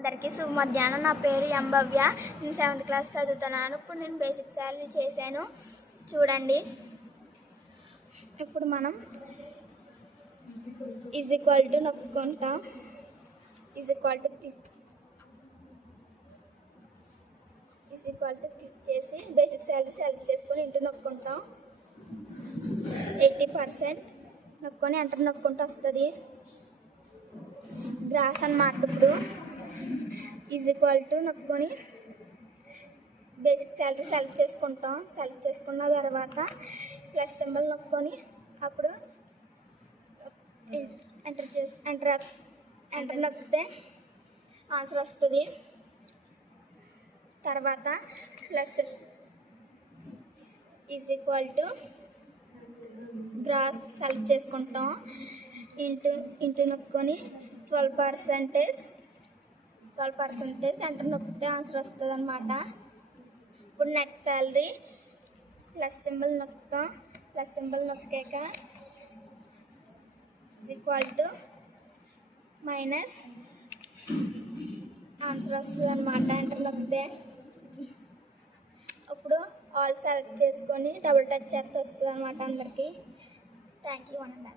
అందరికీ మధ్యాహ్నం. నా పేరు ఎం భవ్య. నేను 7th క్లాస్ చదువుతున్నాను. ఇప్పుడు నేను బేసిక్ సాల్వ్ చేశాను చూడండి. ఇప్పుడు మనం ఈజ్ ఈక్వల్ టు నొక్కుంటాం. ఈజ్ ఈక్వల్ టు క్లిక్ చేసి బేసిక్ సాలరీ సెలెక్ట్ చేసుకొని ఇంటూ నొక్కుంటాం. 80% నొక్కొని ఎంటర్ నొక్కుంటూ వస్తుంది. గ్రాస్ అన్నమాట. ఇప్పుడు ఈజ్ ఈక్వల్ టు నొక్కొని బేసిక్ సాలరీ సెలెక్ట్ చేసుకుంటాం. సెలెక్ట్ చేసుకున్న తర్వాత ప్లస్ సింబల్ నొక్కొని అప్పుడు ఎంటర్ నొక్కితే ఆన్సర్ వస్తుంది. తర్వాత plus is equal to gross select చేసుకుంటాం. ఇంటూ నొక్కొని 12% ఎంటర్ నొక్కితే ఆన్సర్ వస్తుంది అన్నమాట. ఇప్పుడు నెట్ శాలరీ ప్లస్ సింబల్ నొక్కుతాం. ప్లస్ సింబల్ నొక్కాక ఈక్వల్ టు మైనస్ ఆన్సర్ వస్తుంది అన్నమాట. ఎంటర్ నొక్కితే అప్పుడు ఆల్ సెలెక్ట్ చేసుకొని డబుల్ టచ్ చేస్తే వస్తుంది అన్నమాట. అందరికీ థ్యాంక్ యూ అన్నమాట.